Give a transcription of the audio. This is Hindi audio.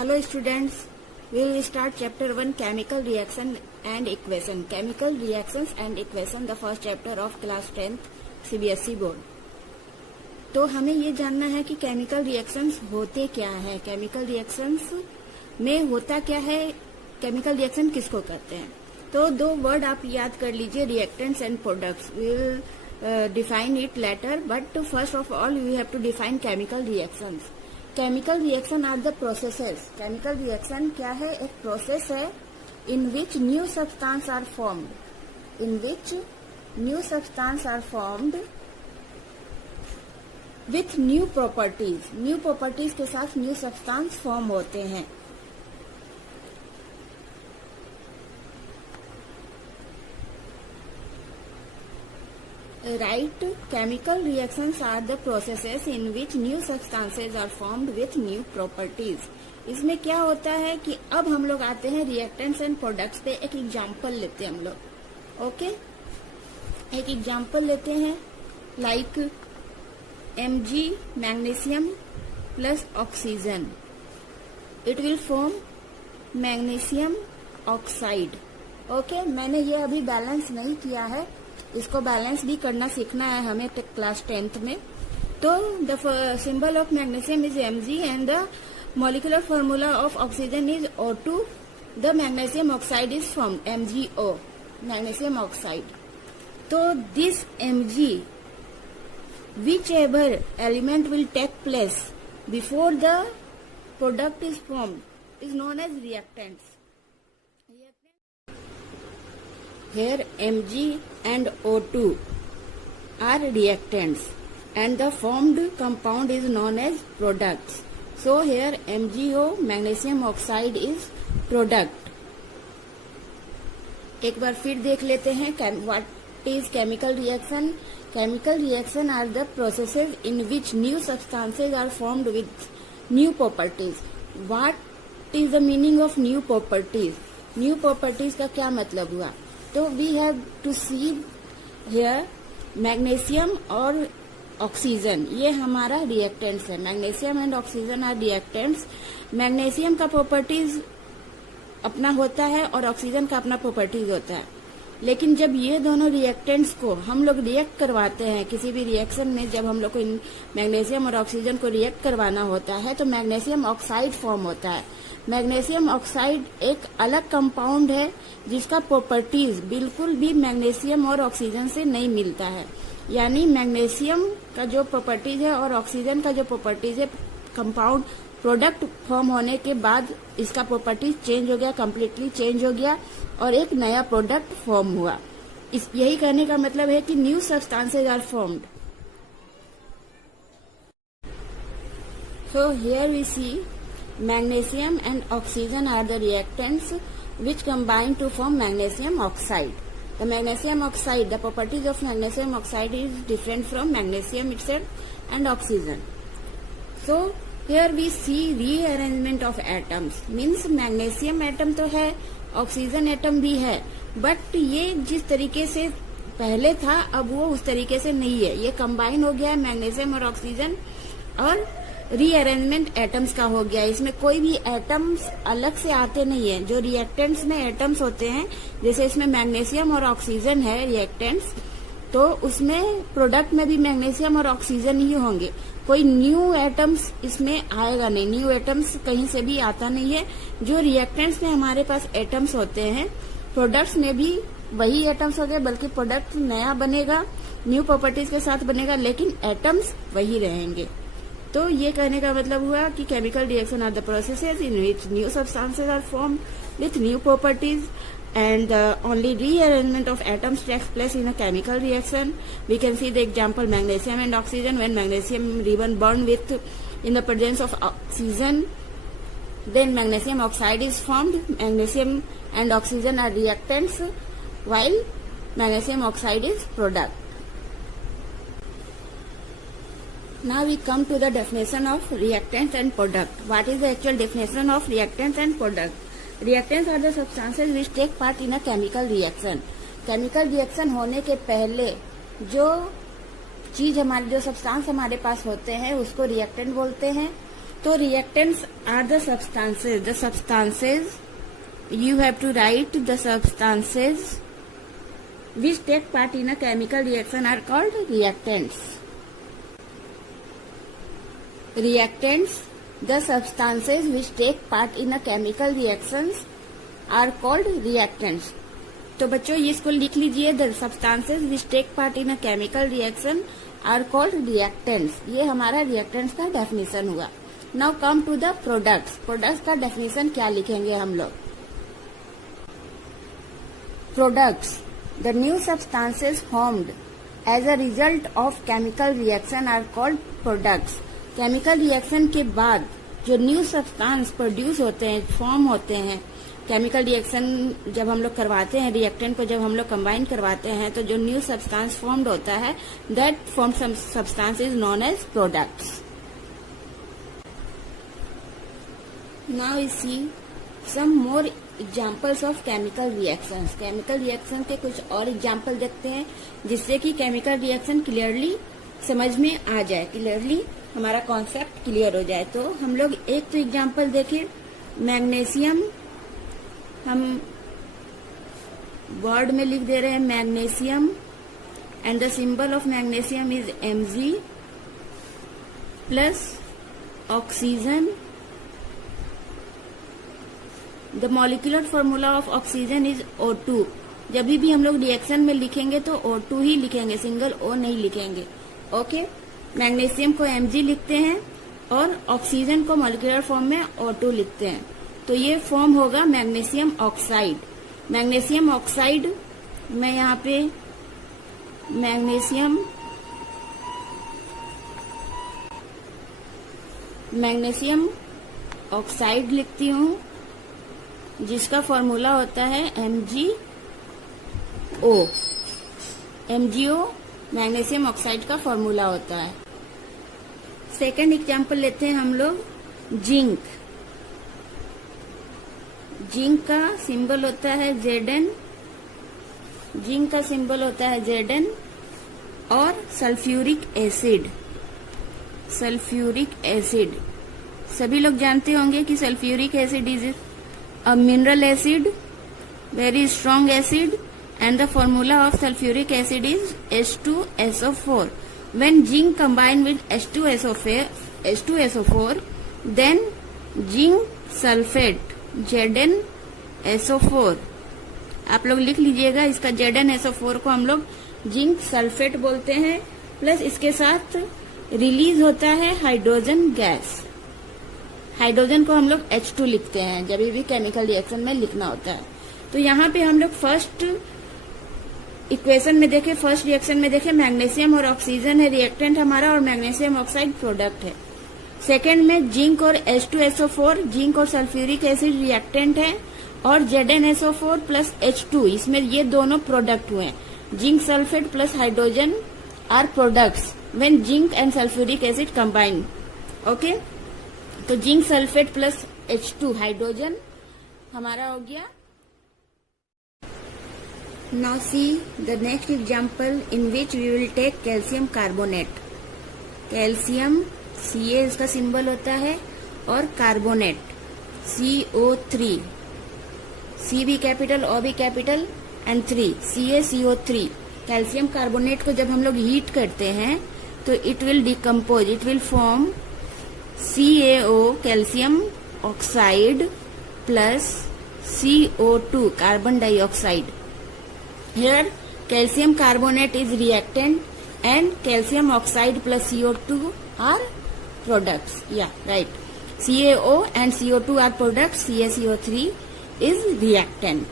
Hello students, we will start chapter 1 chemical reaction and equation. Chemical reactions and equation, the first chapter of class 10th CBSE board. तो हमें ये जानना है कि केमिकल रिएक्शंस होते क्या है, केमिकल रिएक्शंस में होता क्या है, केमिकल रिएक्शन किसको कहते हैं। तो दो वर्ड आप याद कर लीजिए, reactants and products. We will define it later, but first of all we have to define chemical reactions. Chemical reaction are the processes. Chemical reaction क्या है? एक प्रोसेस है in which new substance are formed, in which new substance are formed with new properties. New properties के साथ न्यू सब्सटेंस फॉर्म होते हैं. Right, chemical reactions are the processes in which new substances are formed with new properties. इसमें क्या होता है कि अब हम लोग आते हैं रिएक्टेंट्स एंड प्रोडक्ट्स पे. एक एग्जांपल लेते हैं हम लोग. ओके, एक एग्जांपल लेते हैं like Mg magnesium plus oxygen. It will form magnesium oxide. Okay, मैंने ये अभी बैलेंस नहीं किया है, इसको बैलेंस भी करना सीखना है हमें क्लास 10th में. तो the symbol of magnesium is Mg and the molecular formula of oxygen is O2. The magnesium oxide is formed MgO, magnesium oxide. तो this Mg, whichever element will take place before the product is formed, is known as reactants. Here Mg and O2 are reactants and the formed compound is known as products. So here MgO, magnesium oxide, is product. एक बार फिर देख लेते हैं what is chemical reaction. Chemical reaction are the processes in which new substances are formed with new properties. What is the meaning of new properties? New properties का क्या मतलब हुआ? तो we have to see here magnesium और ऑक्सीजन, ये हमारा रिएक्टेंट्स है. Magnesium and oxygen are reactants. Magnesium का प्रॉपर्टीज अपना होता है और ऑक्सीजन का अपना प्रॉपर्टीज होता है. लेकिन जब ये दोनों रिएक्टेंट्स को हम लोग रिएक्ट करवाते हैं किसी भी रिएक्शन में, जब हम लोग को इन मैग्नीशियम और ऑक्सीजन को रिएक्ट करवाना होता है तो मैग्नीशियम ऑक्साइड फॉर्म होता है. मैग्नीशियम ऑक्साइड एक अलग कंपाउंड है जिसका प्रॉपर्टीज बिल्कुल भी मैग्नीशियम और ऑक्सीजन से नहीं मिलता है. यानी मैग्नीशियम का जो प्रॉपर्टीज है और ऑक्सीजन का जो प्रॉपर्टीज है, कंपाउंड प्रोडक्ट फॉर्म होने के बाद इसका प्रॉपर्टीज चेंज हो गया, कम्प्लीटली चेंज हो गया और एक नया प्रोडक्ट फॉर्म हुआ. यही कहने का मतलब है कि new substances are formed. So here we see magnesium and oxygen are the reactants which combine to form magnesium oxide. The magnesium oxide, the properties of magnesium oxide is different from magnesium itself and oxygen. So here we see rearrangement of atoms. Means magnesium atom तो है, oxygen atom भी है, but ये जिस तरीके से पहले था अब वो उस तरीके से नहीं है. ये कंबाइन हो गया है मैग्नीशियम और ऑक्सीजन और रीअरेंजमेंट एटम्स का हो गया. इसमें कोई भी एटम्स अलग से आते नहीं है. जो रिएक्टेंट्स में एटम्स होते हैं, जैसे इसमें मैग्नीशियम और ऑक्सीजन है रिएक्टेंट्स, तो उसमें प्रोडक्ट में भी मैग्नीशियम और ऑक्सीजन ही होंगे. कोई न्यू एटम्स इसमें आएगा नहीं, न्यू एटम्स कहीं से भी आता नहीं है. जो रिएक्टेंट्स में हमारे पास एटम्स होते हैं, प्रोडक्ट्स में भी वही एटम्स होंगे, बल्कि प्रोडक्ट नया बनेगा, न्यू प्रॉपर्टीज के साथ बनेगा, लेकिन एटम्स वही रहेंगे. तो ये कहने का मतलब हुआ कि chemical reaction are the processes in which new substances are formed with new properties and only rearrangement of atoms takes place in a chemical reaction. We can see the example magnesium and oxygen. When magnesium ribbon burn with in the presence of oxygen, then magnesium oxide is formed. Magnesium and oxygen are reactants while magnesium oxide is product. Now we come to the definition of reactants and product. What is the actual definition of reactants and product? Reactants are the substances which take part in a chemical reaction. Chemical reaction होने के पहले जो चीज हमारे, जो सब्सटेंस हमारे पास होते हैं उसको रिएक्टेंट बोलते हैं. तो reactants are the substances. The substances, you have to write the substances which take part in a chemical reaction are called reactants. Reactants, the substances which take part in a chemical reactions are called reactants. तो बच्चों ये इसको लिख लीजिए, the substances which take part in a chemical reaction are called reactants. ये हमारा reactants का definition हुआ. Now come to the products. Products का definition क्या लिखेंगे हम लोग? Products, the new substances formed as a result of chemical reaction are called products. Chemical reaction के बाद जो new substance produce होते हैं, form होते हैं, केमिकल रिएक्शन जब हम लोग करवाते हैं, रिएक्टेंट को जब हम लोग कंबाइन करवाते हैं, तो जो न्यू सब्सटेंस फॉर्म्ड होता है, that form substance is known as products. Now we see some more examples of chemical reactions. Chemical reaction के कुछ और एग्जांपल देखते हैं जिससे कि केमिकल रिएक्शन क्लियरली समझ में आ जाए, क्लियरली हमारा कॉन्सेप्ट क्लियर हो जाए. तो हम लोग एक तो एग्जांपल देखें, मैग्नीशियम, हम वर्ड में लिख दे रहे हैं magnesium and the symbol of magnesium is Mg plus oxygen. The molecular formula of oxygen is O2. जब भी हम लोग रिएक्शन में लिखेंगे तो O2 ही लिखेंगे, सिंगल O नहीं लिखेंगे. ओके, मैग्नीशियम को Mg लिखते हैं और ऑक्सीजन को मॉलिक्यूलर फॉर्म में O2 लिखते हैं. तो ये फॉर्म होगा मैग्नीशियम ऑक्साइड. मैग्नीशियम ऑक्साइड मैं यहाँ पे मैग्नीशियम ऑक्साइड लिखती हूँ जिसका फॉर्मूला होता है MgO. MgO मैग्नीशियम ऑक्साइड का फॉर्मूला होता है. सेकेंड एग्जाम्पल लेते हैं हम लोग, जिंक. जिंक का सिंबल होता है Zn. जिंक का सिंबल होता है Zn. और सल्फ्यूरिक एसिड. सल्फ्यूरिक एसिड सभी लोग जानते होंगे कि sulphuric acid is a mineral acid, very strong acid, and the formula of sulfuric acid is H2SO4. When zinc combined with H2SO4, then zinc sulfate ZnSO4. आप लोग लिख लीजिएगा, इसका ZnSO4 को हम लोग जिंक सल्फेट बोलते हैं. प्लस इसके साथ रिलीज होता है हाइड्रोजन गैस. हाइड्रोजन को हम लोग H2 लिखते हैं जब भी केमिकल रिएक्शन में लिखना होता है. तो यहाँ पे हम लोग फर्स्ट इक्वेशन में देखें, फर्स्ट रिएक्शन में देखें, मैग्नीशियम और ऑक्सीजन है रिएक्टेंट हमारा और मैग्नीशियम ऑक्साइड प्रोडक्ट है. सेकेंड में जिंक और H2SO4, जिंक और सल्फ्यूरिक एसिड रिएक्टेंट है और ZnSO4 प्लस H2, इसमें ये दोनों प्रोडक्ट हुए. Zinc sulphate plus hydrogen are products when zinc and sulphuric acid combine. Okay, तो zinc sulphate plus H2 hydrogen हमारा हो गया. Now see the next example in which we will take calcium carbonate. Calcium Ca इसका सिंबल होता है और कार्बोनेट CO3. C भी कैपिटल, O भी capital and 3 CaCO3. Calcium carbonate को जब हम लोग हीट करते हैं तो it will decompose, it will form CaO calcium oxide plus CO2 carbon dioxide. Here calcium carbonate is reactant and calcium oxide plus CO2 are products. Yeah, right. CaO and CO2 are products. CaCO3 is reactant.